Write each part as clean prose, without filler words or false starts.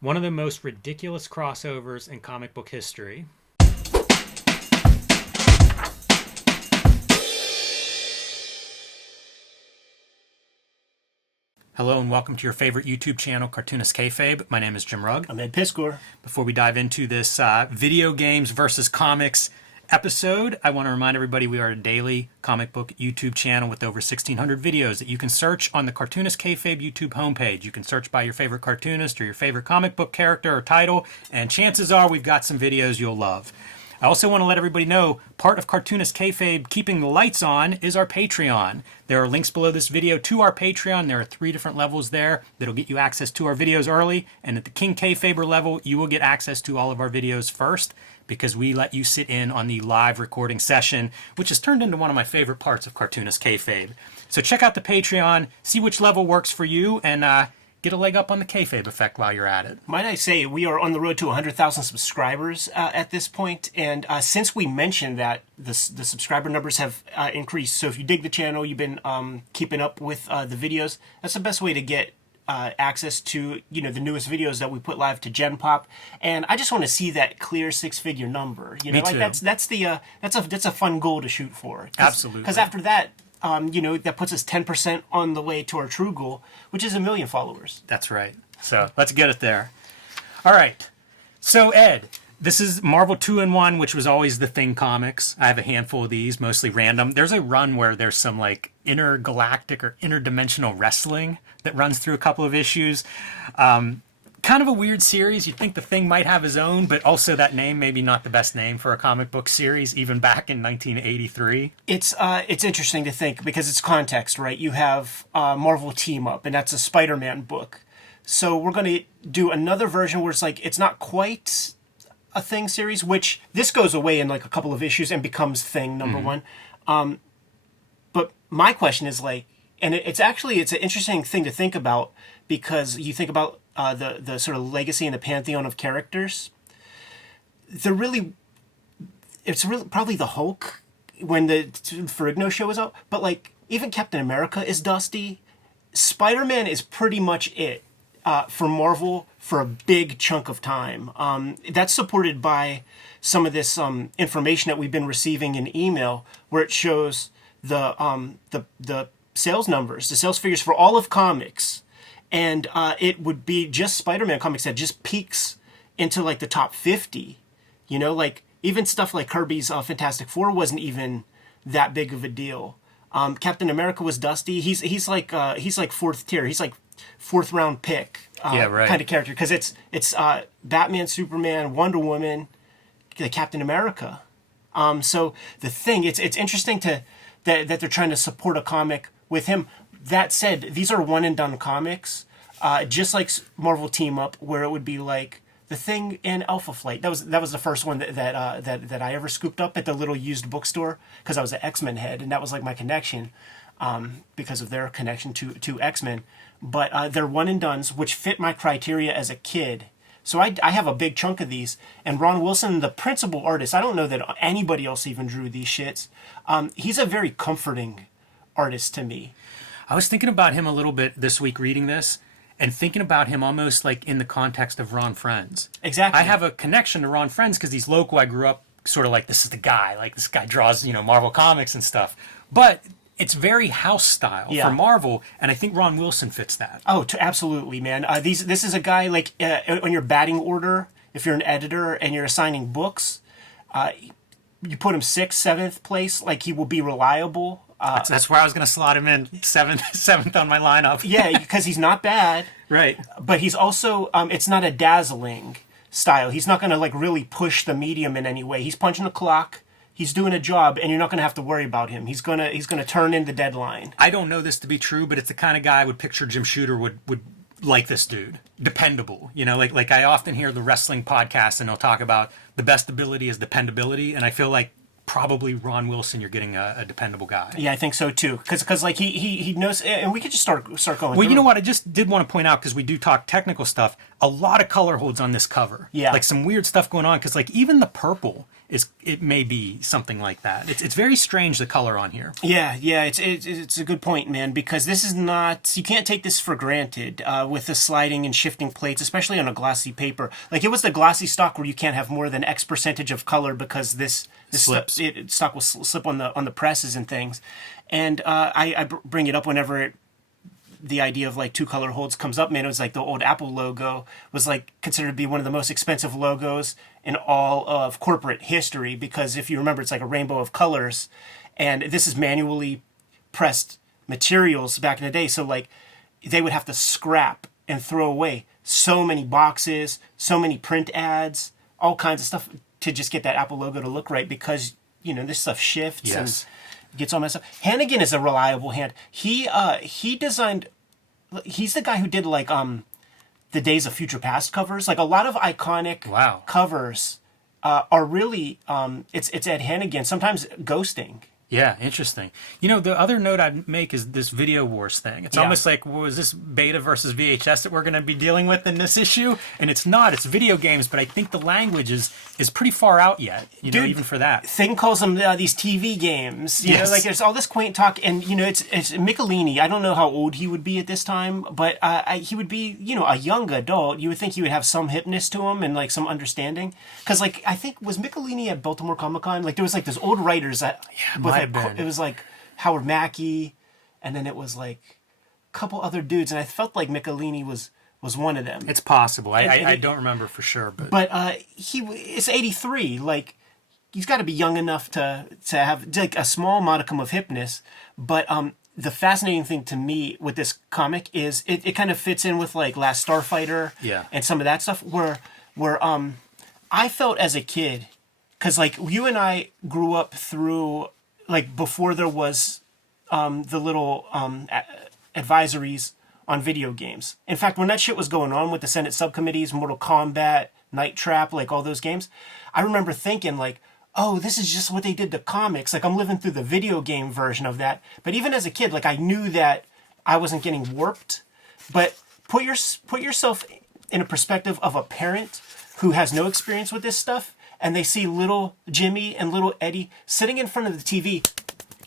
One of the most ridiculous crossovers in comic book history. Hello and welcome to your favorite YouTube channel, Cartoonist Kayfabe. My name is Jim Rugg. I'm Ed Piskor. Before we dive into this video games versus comics episode, I want to remind everybody we are a daily comic book YouTube channel with over 1,600 videos that you can search on the Cartoonist Kayfabe YouTube homepage. You can search by your favorite cartoonist or your favorite comic book character or title, and chances are we've got some videos you'll love. I also want to let everybody know part of Cartoonist Kayfabe keeping the lights on is our Patreon. There are links below this video to our Patreon. There are 3 different levels there that'll get you access to our videos early. And at the King Kayfaber level, you will get access to all of our videos first because we let you sit in on the live recording session, which has turned into one of my favorite parts of Cartoonist Kayfabe. So check out the Patreon, see which level works for you, and get a leg up on the kayfabe effect while you're at it. Might I say, we are on the road to 100,000 subscribers at this point, and since we mentioned that, the subscriber numbers have increased. So if you dig the channel, you've been keeping up with the videos, that's the best way to get access to the newest videos that we put live to Gen Pop. And I just want to see that clear 6-figure number. Me too. That's a fun goal to shoot for. Absolutely. Because after that, that puts us 10% on the way to our true goal, which is 1 million followers. That's right. So let's get it there. All right. So Ed, this is Marvel 2-in-1, which was always the Thing comics. I have a handful of these, mostly random. There's a run where there's some like intergalactic or interdimensional wrestling that runs through a couple of issues. Kind of a weird series. You'd think the Thing might have his own, but also that name maybe not the best name for a comic book series, even back in 1983. It's interesting to think because it's context, right? You have Marvel Team Up, and that's a Spider-Man book. So we're going to do another version where it's not quite a Thing series, which this goes away in like a couple of issues and becomes Thing number one. But my question is and it's an interesting thing to think about because you think about the sort of legacy and the pantheon of characters. It's really probably the Hulk when the Ferrigno show is out, but even Captain America is dusty. Spider-Man is pretty much it for Marvel for a big chunk of time. That's supported by some of this information that we've been receiving in email, where it shows the sales numbers, the sales figures for all of comics. And it would be just Spider-Man comics that just peaks into the top 50. Even stuff like Kirby's Fantastic Four wasn't even that big of a deal. Captain America was dusty. He's like 4th tier. He's like 4th round pick kind of character because it's Batman, Superman, Wonder Woman, the Captain America. So the Thing, it's interesting that they're trying to support a comic with him. That said, these are one and done comics, just like Marvel Team Up, where it would be like the Thing and Alpha Flight. That was the first one that I ever scooped up at the little used bookstore because I was an X-Men head, and that was like my connection because of their connection to X-Men. But they're one and dones, which fit my criteria as a kid. So I have a big chunk of these, and Ron Wilson, the principal artist. I don't know that anybody else even drew these shits. He's a very comforting artist to me. I was thinking about him a little bit this week reading this and thinking about him almost like in the context of Ron Friends. Exactly. I have a connection to Ron Friends because he's local. I grew up sort of like, this is the guy. Like, this guy draws, Marvel comics and stuff. But it's very house style for Marvel, and I think Ron Wilson fits that. Oh, absolutely, man. This is a guy, on your batting order, if you're an editor and you're assigning books, you put him 6th, 7th place, he will be reliable. That's where I was going to slot him in, seventh on my lineup. Yeah, because he's not bad. Right. But he's also, it's not a dazzling style. He's not going to really push the medium in any way. He's punching the clock. He's doing a job, and you're not going to have to worry about him. He's gonna turn in the deadline. I don't know this to be true, but it's the kind of guy I would picture Jim Shooter would like this dude. Dependable. Like I often hear the wrestling podcast, and they'll talk about the best ability is dependability, and I feel like probably Ron Wilson, you're getting a dependable guy. Yeah, I think so too. Because he knows, and we could just start going. Well, you know what? I just did want to point out, because we do talk technical stuff. a lot of color holds on this cover. Yeah. Like some weird stuff going on, because like even the purple it may be something like that. It's very strange, the color on here. Yeah, it's a good point, man, because this is not, you can't take this for granted with the sliding and shifting plates, especially on a glossy paper. Like it was the glossy stock where you can't have more than X percentage of color because this Slips. stock will slip on the presses and things. And I bring it up whenever the idea of like two color holds comes up, man. It was like the old Apple logo was like considered to be one of the most expensive logos in all of corporate history, because if you remember, it's like a rainbow of colors, and this is manually pressed materials back in the day. So like they would have to scrap and throw away so many boxes, so many print ads, all kinds of stuff to just get that Apple logo to look right, because this stuff shifts. Yes. And gets all messed up. Hannigan is a reliable hand. He designed. He's the guy who did like the Days of Future Past covers. Like a lot of iconic covers are really it's Ed Hannigan. Sometimes ghosting. Yeah, interesting. The other note I'd make is this Video Wars thing. It's almost like, was this beta versus VHS that we're going to be dealing with in this issue? And it's not. It's video games, but I think the language is pretty far out yet, Dude, even for that. Thing calls them these TV games. You know, like there's all this quaint talk, and it's Michelini. I don't know how old he would be at this time, but he would be, a young adult. You would think he would have some hipness to him and like some understanding. Because like, I think, was Michelini at Baltimore Comic Con? Like there was like those old writers that... It was like Howard Mackey, and then it was like a couple other dudes, and I felt like Michelini was one of them. It's possible. I don't remember for sure, but it's 83. Like he's got to be young enough to have like a small modicum of hipness. But the fascinating thing to me with this comic is it kind of fits in with like Last Starfighter, and some of that stuff where I felt as a kid, because like you and I grew up through. Like before there was the little advisories on video games. In fact, when that shit was going on with the Senate subcommittees, Mortal Kombat, Night Trap, like all those games, I remember thinking like, oh, this is just what they did to comics. Like I'm living through the video game version of that. But even as a kid, like I knew that I wasn't getting warped. But put yourself in a perspective of a parent who has no experience with this stuff, and they see little Jimmy and little Eddie sitting in front of the TV,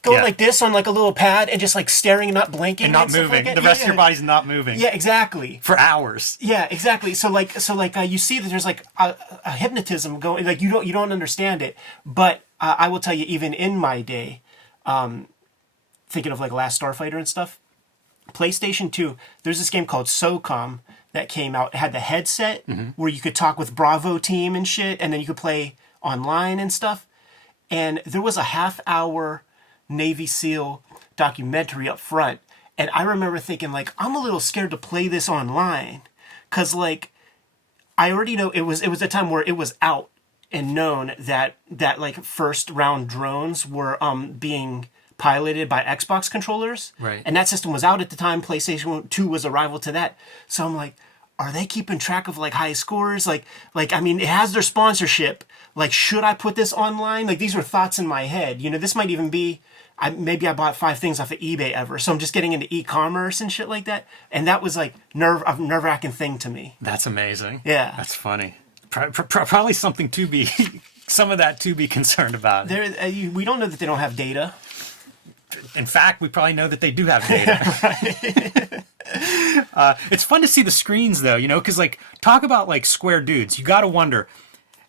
going like this on like a little pad and just like staring and not blinking and not moving. Like the rest of your body's not moving. Yeah, exactly. For hours. Yeah, exactly. So you see that there's like a hypnotism going. Like you don't understand it, but I will tell you, even in my day, thinking of like Last Starfighter and stuff, PlayStation 2. There's this game called SOCOM that came out. It had the headset where you could talk with Bravo team and shit, and then you could play online and stuff. And there was a half-hour Navy SEAL documentary up front. And I remember thinking, like, I'm a little scared to play this online. Because, like, I already know it was a time where it was out and known that like, first-round drones were being piloted by Xbox controllers. Right. And that system was out at the time. PlayStation 2 was a rival to that. So I'm like, are they keeping track of like high scores? Like, I mean, it has their sponsorship. Like, should I put this online? Like, these were thoughts in my head. This might even be, maybe I bought 5 things off of eBay ever. So I'm just getting into e-commerce and shit like that. And that was like a nerve-wracking thing to me. That's amazing. Yeah. That's funny. Probably something to be, some of that to be concerned about. We don't know that they don't have data. In fact, we probably know that they do have data. It's fun to see the screens, though, because, like, talk about, like, square dudes. You got to wonder,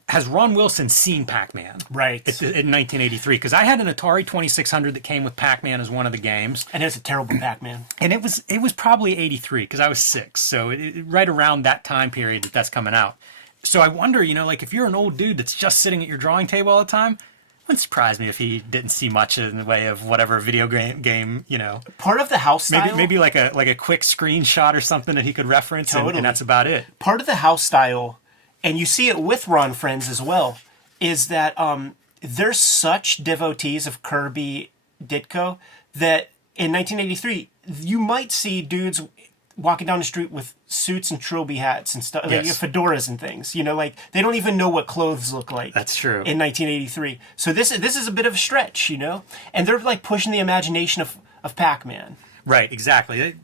has Ron Wilson seen Pac-Man? Right. In 1983? Because I had an Atari 2600 that came with Pac-Man as one of the games. And it was a terrible Pac-Man. And it was probably 83, because I was 6. So right around that time period that's coming out. So I wonder, like, if you're an old dude that's just sitting at your drawing table all the time, wouldn't surprise me if he didn't see much in the way of whatever video game. Part of the house style, maybe like a quick screenshot or something that he could reference, and that's about it. Part of the house style, and you see it with Ron Friends as well, is that they're such devotees of Kirby Ditko that in 1983 you might see dudes walking down the street with suits and trilby hats and stuff, like fedoras and things. Like they don't even know what clothes look like. That's true. In 1983, so this is a bit of a stretch, and they're like pushing the imagination of Pac-Man. Right, exactly.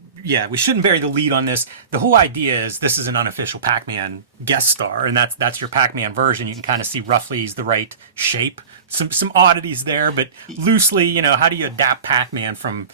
we shouldn't bury the lead on this. The whole idea is this is an unofficial Pac-Man guest star, and that's your Pac-Man version. You can kind of see roughly he's the right shape. Some oddities there, but loosely, you know, how do you adapt Pac-Man from,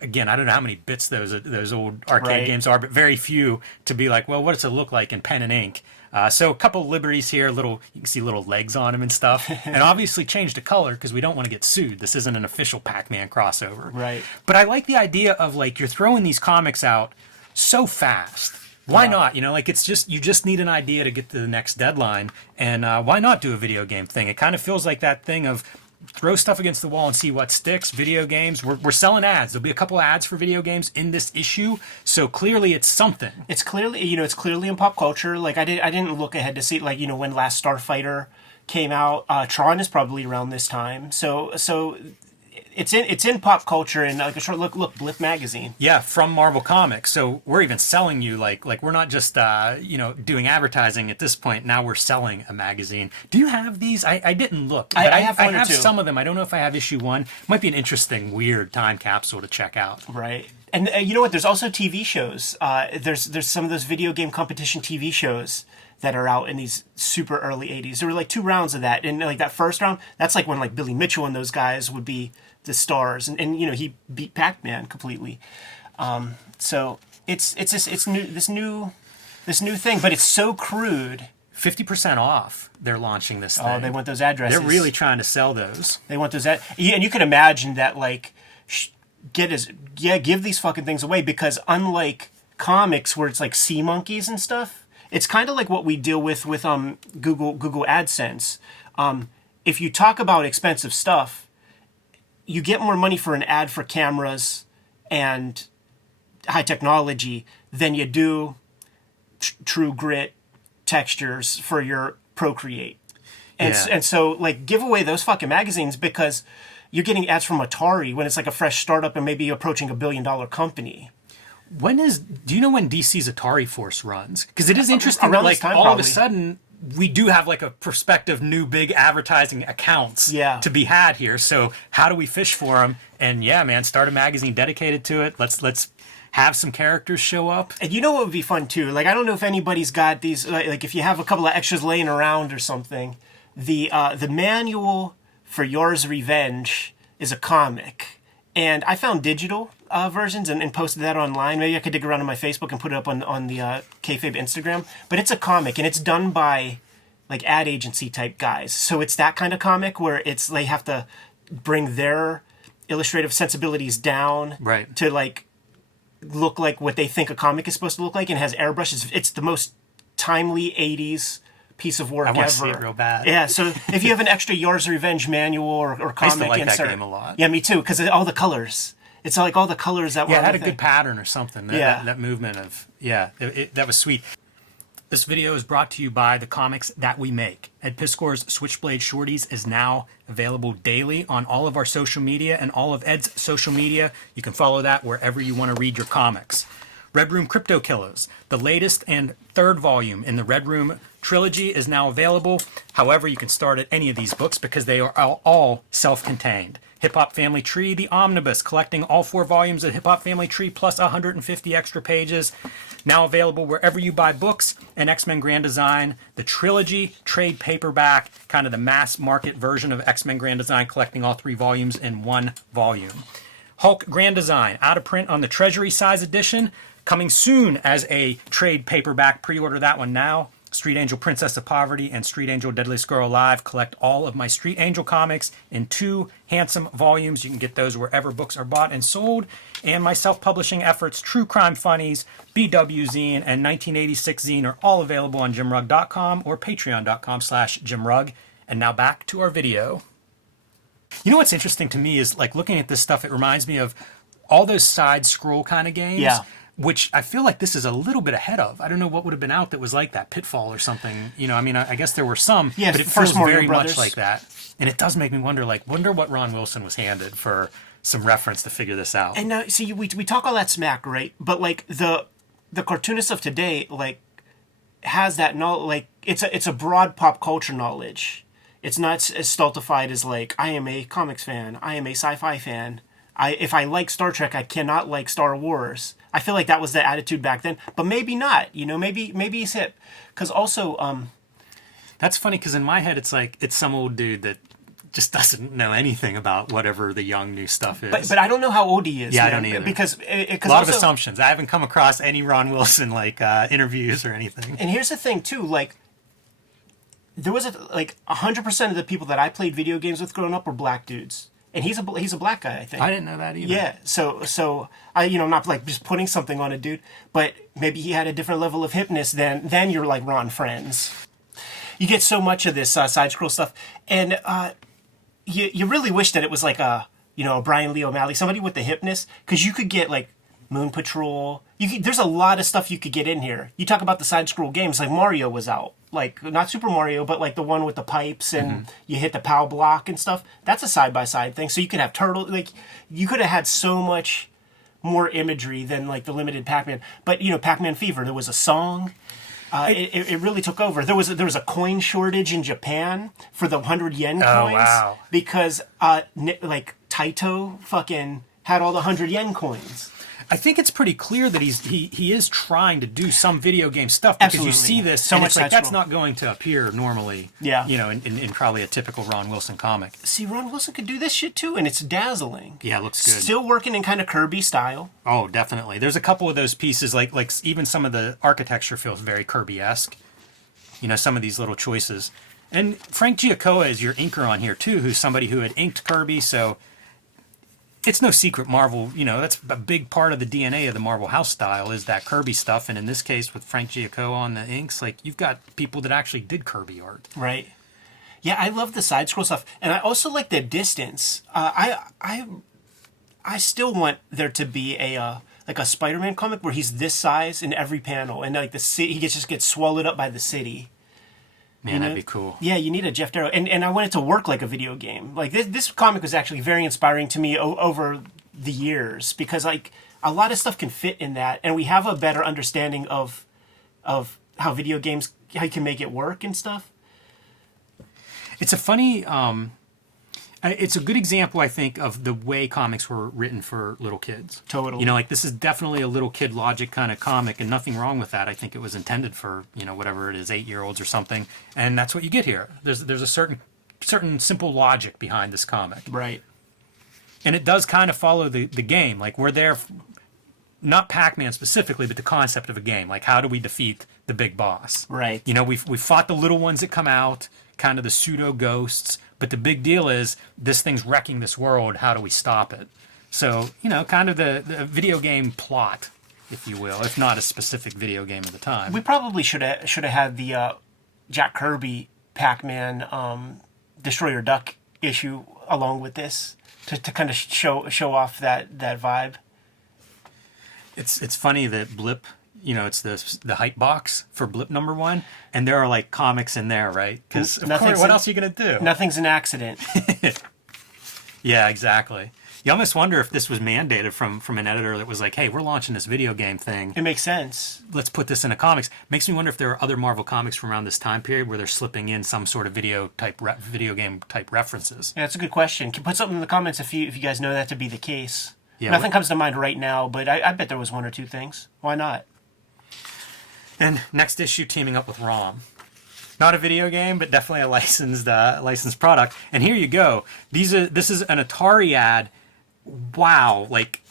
again, I don't know how many bits those old arcade games are, but very few, to be like, well, what does it look like in pen and ink? So a couple of liberties here, you can see little legs on him and stuff, and obviously change the color because we don't want to get sued. This isn't an official Pac-Man crossover. Right. But I like the idea of, like, you're throwing these comics out so fast. Why not? You know, like, it's just, you just need an idea to get to the next deadline, and why not do a video game thing? It kind of feels like that thing of throw stuff against the wall and see what sticks. Video games, we're selling ads. There'll be a couple ads for video games in this issue, so clearly it's something. It's clearly, it's clearly in pop culture. Like, I didn't look ahead to see, like, when Last Starfighter came out. Tron is probably around this time. So it's in pop culture, and like a short look, Blip magazine. Yeah, from Marvel Comics. So we're even selling you like we're not just doing advertising at this point. Now we're selling a magazine. Do you have these? I didn't look. But I have one or two. Some of them. I don't know if I have issue 1. Might be an interesting, weird time capsule to check out. Right. And you know what? There's also TV shows. There's some of those video game competition TV shows that are out in these super early 80s. There were like 2 rounds of that. And like that first round, that's like when like Billy Mitchell and those guys would be the stars. And he beat Pac-Man completely. So it's this new thing, but it's so crude. 50% off. They're launching this thing. Oh, they want those addresses. They're really trying to sell those. They want those and you can imagine that, like, give these fucking things away, because unlike comics where it's like sea monkeys and stuff, it's kind of like what we deal with Google AdSense. If you talk about expensive stuff, you get more money for an ad for cameras and high technology than you do true grit textures for your Procreate. And so, like, give away those fucking magazines, because you're getting ads from Atari when it's like a fresh startup and maybe approaching $1 billion company. Do you know when DC's Atari Force runs? Because it is interesting. Around like, this time, all probably. of a sudden, we do have like a prospective new big advertising accounts to be had here. So how do we fish for them? And yeah, man, start a magazine dedicated to it. Let's have some characters show up. And you know what would be fun too? Like, I don't know if anybody's got these. Like, if you have a couple of extras laying around or something, the manual for Yours Revenge is a comic, and I found digital versions and posted that online. Maybe I could dig around on my Facebook and put it up on the Kayfabe Instagram. But it's a comic, and it's done by like ad agency type guys. So it's that kind of comic where it's they have to bring their illustrative sensibilities down to like look like what they think a comic is supposed to look like, and has airbrushes. It's the most timely 80s piece of work ever. I want to see it real bad. Yeah, so if you have an extra Yours Revenge manual or comic I used to like insert, that game a lot. Yeah, me too, because all the colors. It's like all the colors that were. Yeah, it had a good pattern or something. That movement of that was sweet. This video is brought to you by the comics that we make. Ed Piskor's Switchblade Shorties is now available daily on all of our social media and all of Ed's social media. You can follow that wherever you want to read your comics. Red Room Crypto Killers, the latest and 3rd volume in the Red Room trilogy, is now available. However, you can start at any of these books because they are all self-contained. Hip Hop Family Tree, the Omnibus, collecting all 4 volumes of Hip Hop Family Tree plus 150 extra pages. Now available wherever you buy books. And X-Men Grand Design, the trilogy, trade paperback, kind of the mass market version of X-Men Grand Design, collecting all 3 volumes in 1 volume. Hulk Grand Design, out of print on the Treasury size edition, coming soon as a trade paperback. Pre-order that one now. Street Angel Princess of Poverty and Street Angel Deadliest Girl Alive. Collect all of my Street Angel comics in 2 handsome volumes. You can get those wherever books are bought and sold. And my self-publishing efforts, True Crime Funnies, BW Zine, and 1986 Zine are all available on jimrugg.com or patreon.com/jimrugg. And now back to our video. You know what's interesting to me is, like, looking at this stuff, it reminds me of all those side scroll kind of games. Yeah. Which I feel like this is a little bit ahead of. I don't know what would have been out that was like that. Pitfall or something. You know, I mean, I guess there were some, but it feels very much like that. And it does make me wonder what Ron Wilson was handed for some reference to figure this out. And now, see, we talk all that smack, right? But like the cartoonist of today, like, has that knowledge. Like, it's a broad pop culture knowledge. It's not as stultified as like, I am a comics fan, I am a sci-fi fan. If I like Star Trek, I cannot like Star Wars. I feel like that was the attitude back then, but maybe not. Maybe he's hip. Because also, That's funny because in my head it's like it's some old dude that just doesn't know anything about whatever the young new stuff is. but I don't know how old he is. Yeah, man, I don't either. Because a lot of assumptions. I haven't come across any Ron Wilson interviews or anything. And here's the thing too, like there was 100% of the people that I played video games with growing up were black dudes. And he's a black guy, I think. I didn't know that either. Yeah, so I I'm not like just putting something on a dude, but maybe he had a different level of hipness than your like Ron friends. You get so much of this side scroll stuff, and you really wish that it was like a Brian Lee O'Malley, somebody with the hipness, because you could get like Moon Patrol. There's a lot of stuff you could get in here. You talk about the side scroll games, like Mario was out, like not Super Mario, but like the one with the pipes and you hit the POW block and stuff. That's a side by side thing. So you could have turtle. Like you could have had so much more imagery than like the limited Pac-Man. But Pac-Man Fever. There was a song. It really took over. There was a coin shortage in Japan for the 100 yen coins. Oh, wow. Because like Taito fucking had all the 100 yen coins. I think it's pretty clear that he is trying to do some video game stuff because Absolutely. you see this So and much it's like side that's scroll. not going to appear normally. Yeah. In probably a typical Ron Wilson comic. See, Ron Wilson could do this shit too, and it's dazzling. Yeah, it looks good. Still working in kind of Kirby style. Oh, definitely. There's a couple of those pieces, like even some of the architecture feels very Kirby-esque. Some of these little choices. And Frank Giacoa is your inker on here too, who's somebody who had inked Kirby, so it's no secret Marvel, that's a big part of the DNA of the Marvel house style is that Kirby stuff. And in this case with Frank Giacoa on the inks, like you've got people that actually did Kirby art. Right. Yeah, I love the side scroll stuff. And I also like the distance. I still want there to be a Spider-Man comic where he's this size in every panel and like the city he just gets swallowed up by the city. Man, that'd be cool. Yeah, you need a Jeff Darrow. And I want it to work like a video game. Like, this comic was actually very inspiring to me over the years because, like, a lot of stuff can fit in that. And we have a better understanding of how video games, how you can make it work and stuff. It's a funny... it's a good example, I think, of the way comics were written for little kids. Totally. Like this is definitely a little kid logic kind of comic, and nothing wrong with that. I think it was intended for whatever it is, 8-year-olds or something, and that's what you get here. There's a certain simple logic behind this comic, Right. and it does kind of follow the game. Like we're there, not Pac-Man specifically, but the concept of a game. Like how do we defeat the big boss? Right. We fought the little ones that come out, kind of the pseudo ghosts. But the big deal is this thing's wrecking this world. How do we stop it? So, kind of the video game plot, if you will, if not a specific video game at the time. We probably should have had the Jack Kirby Pac-Man Destroyer Duck issue along with this to kind of show off that vibe. It's funny that Blip, it's the hype box for Blip #1, and there are like comics in there, right? Because of course, what else are you gonna do? Nothing's an accident. Yeah, exactly. You almost wonder if this was mandated from an editor that was like, "Hey, we're launching this video game thing. It makes sense. Let's put this in a comics." Makes me wonder if there are other Marvel comics from around this time period where they're slipping in some sort of video game type references. Yeah, that's a good question. Can put something in the comments if you guys know that to be the case. Yeah, Nothing comes to mind right now, but I bet there was one or two things. Why not? And next issue, teaming up with ROM. Not a video game, but definitely a licensed product. And here you go. This is an Atari ad. Wow, like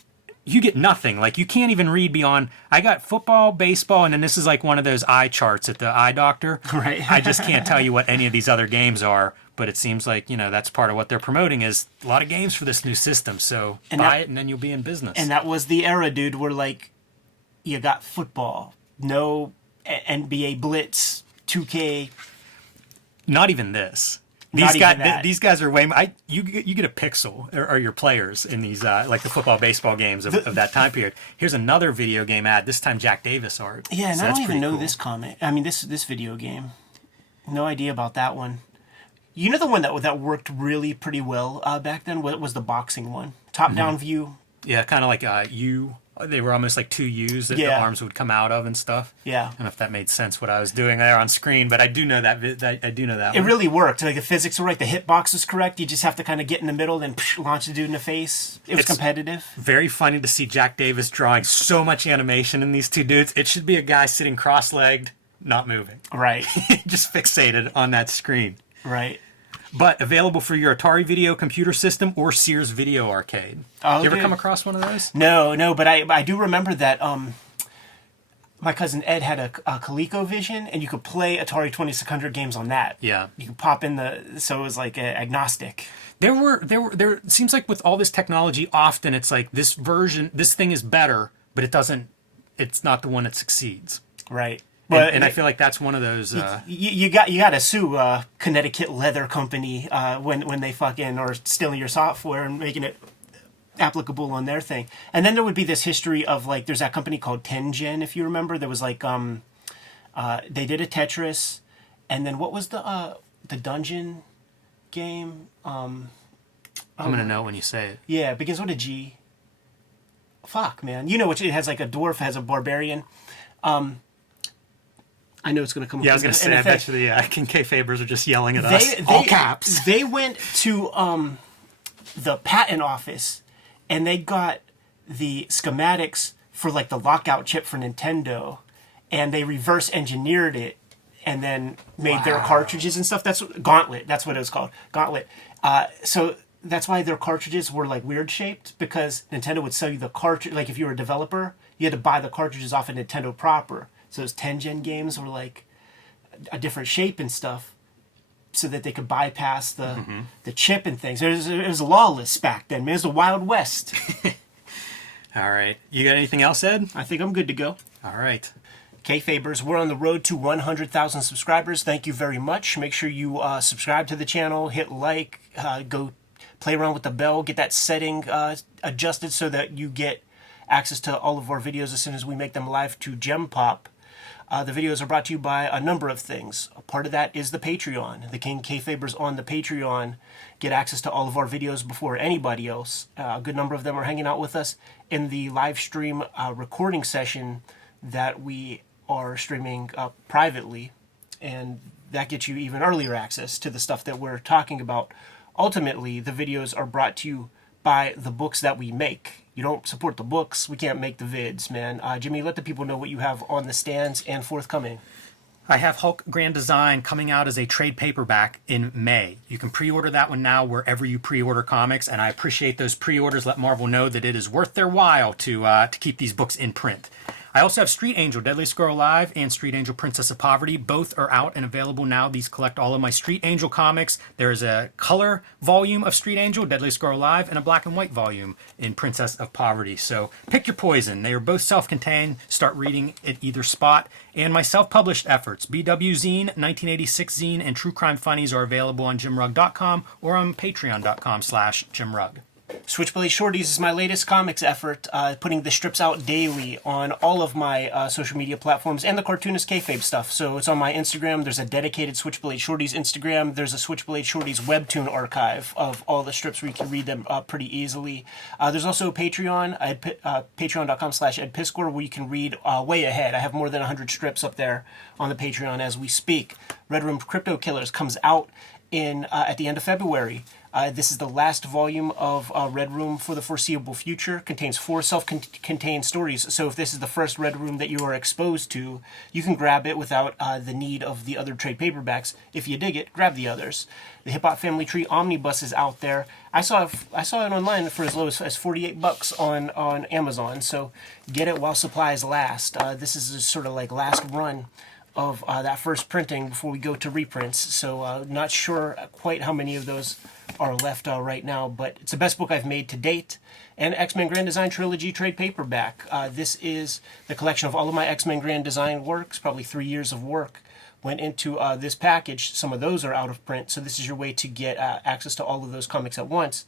you get nothing. Like you can't even read beyond. I got football, baseball, and then this is like one of those eye charts at the eye doctor. Right. I just can't tell you what any of these other games are. But it seems like that's part of what they're promoting is a lot of games for this new system. So buy it, and then you'll be in business. And that was the era, dude, where like you got football. No NBA Blitz, 2K. Not even this. These guys are way. You get a pixel or your players in these like the football, baseball games of that time period. Here's another video game ad. This time Jack Davis art. Yeah, and so I don't even know cool. this comic. I mean this video game. No idea about that one. You know the one that worked really pretty well back then was the boxing one. Top down view. Yeah, kind of like you. They were almost like two U's that the Yeah. arms would come out of and stuff. Yeah. I don't know if that made sense what I was doing there on screen, but I do know that. I do know that. It one. really worked. Like the physics were right. The hitbox was correct. You just have to kind of get in the middle and launch the dude in the face. It was It's competitive. Very funny to see Jack Davis drawing so much animation in these two dudes. It should be a guy sitting cross-legged, not moving, Right. just fixated on that screen. Right. But available for your Atari Video computer system or Sears Video Arcade. Oh, you ever dude. come across one of those? No, but I do remember that my cousin Ed had a ColecoVision, and you could play Atari 2600 games on that. Yeah. You could pop in so it was like agnostic. There seems like with all this technology, often it's like this thing is better, but it's not the one that succeeds. Right. And I feel like that's one of those. You got to sue Connecticut Leather Company when they fucking are stealing your software and making it applicable on their thing. And then there would be this history of like there's that company called Tengen, if you remember. There was like they did a Tetris, and then what was the dungeon game? I'm gonna know when you say it. Yeah, it begins with a G. Fuck, man. You know which it has like a dwarf has a barbarian. I know it's going to come up. Yeah, I was going to say, I bet you the Kayfabers are just yelling at us. They, All caps. They went to the patent office and they got the schematics for like the lockout chip for Nintendo, and they reverse engineered it and then made their cartridges and stuff. That's Gauntlet. That's what it was called. Gauntlet. So that's why their cartridges were like weird shaped, because Nintendo would sell you the cartridge. Like if you were a developer, you had to buy the cartridges off of Nintendo proper. So those Tengen games were like a different shape and stuff, so that they could bypass the chip and things. It was lawless back then, man. It was the Wild West. All right. You got anything else, Ed? I think I'm good to go. All right. Kayfabers, we're on the road to 100,000 subscribers. Thank you very much. Make sure you subscribe to the channel, hit like, go play around with the bell, get that setting adjusted so that you get access to all of our videos as soon as we make them live to Gem Pop. The videos are brought to you by a number of things. A part of that is the Patreon. The King Kayfabers on the Patreon get access to all of our videos before anybody else. A good number of them are hanging out with us in the live stream recording session that we are streaming privately, and that gets you even earlier access to the stuff that we're talking about. Ultimately, the videos are brought to you by the books that we make. You don't support the books, we can't make the vids, man. Jimmy, let the people know what you have on the stands and forthcoming. I have Hulk Grand Design coming out as a trade paperback in May. You can pre-order that one now wherever you pre-order comics, and I appreciate those pre-orders. Let Marvel know that it is worth their while to keep these books in print. I also have Street Angel, Deadly Squirrel Alive, and Street Angel, Princess of Poverty. Both are out and available now. These collect all of my Street Angel comics. There is a color volume of Street Angel, Deadly Squirrel Alive, and a black and white volume in Princess of Poverty. So pick your poison. They are both self-contained. Start reading at either spot. And my self-published efforts, BW Zine, 1986 Zine, and True Crime Funnies are available on jimrugg.com or on patreon.com/jimrugg. Switchblade Shorties is my latest comics effort, putting the strips out daily on all of my social media platforms and the Cartoonist Kayfabe stuff. So it's on my Instagram. There's a dedicated Switchblade Shorties Instagram. There's a Switchblade Shorties webtoon archive of all the strips where you can read them pretty easily. There's also a Patreon, patreon.com/edpiscor, where you can read way ahead. I have more than 100 strips up there on the Patreon as we speak. Red Room Crypto Killers comes out at the end of February. This is the last volume of Red Room for the foreseeable future. Contains 4 self-contained stories. So if this is the first Red Room that you are exposed to, you can grab it without the need of the other trade paperbacks. If you dig it, grab the others. The Hip Hop Family Tree Omnibus is out there. I saw it online for as low as $48 on Amazon. So get it while supplies last. This is a sort of like last run of that first printing before we go to reprints. So not sure quite how many of those are left right now, but it's the best book I've made to date. And X-Men Grand Design Trilogy trade paperback. This is the collection of all of my X-Men Grand Design works. Probably 3 years of work went into this package. Some of those are out of print, so this is your way to get access to all of those comics at once.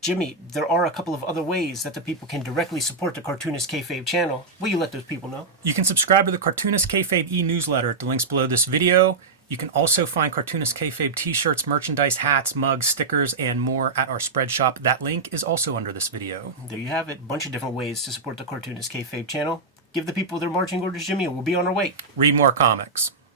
Jimmy, there are a couple of other ways that the people can directly support the Cartoonist Kayfabe channel. Will you let those people know? You can subscribe to the Cartoonist Kayfabe e-newsletter at the links below this video. You can also find Cartoonist Kayfabe t-shirts, merchandise, hats, mugs, stickers, and more at our spread shop. That link is also under this video. There you have it. A bunch of different ways to support the Cartoonist Kayfabe channel. Give the people their marching orders, Jimmy, and we'll be on our way. Read more comics.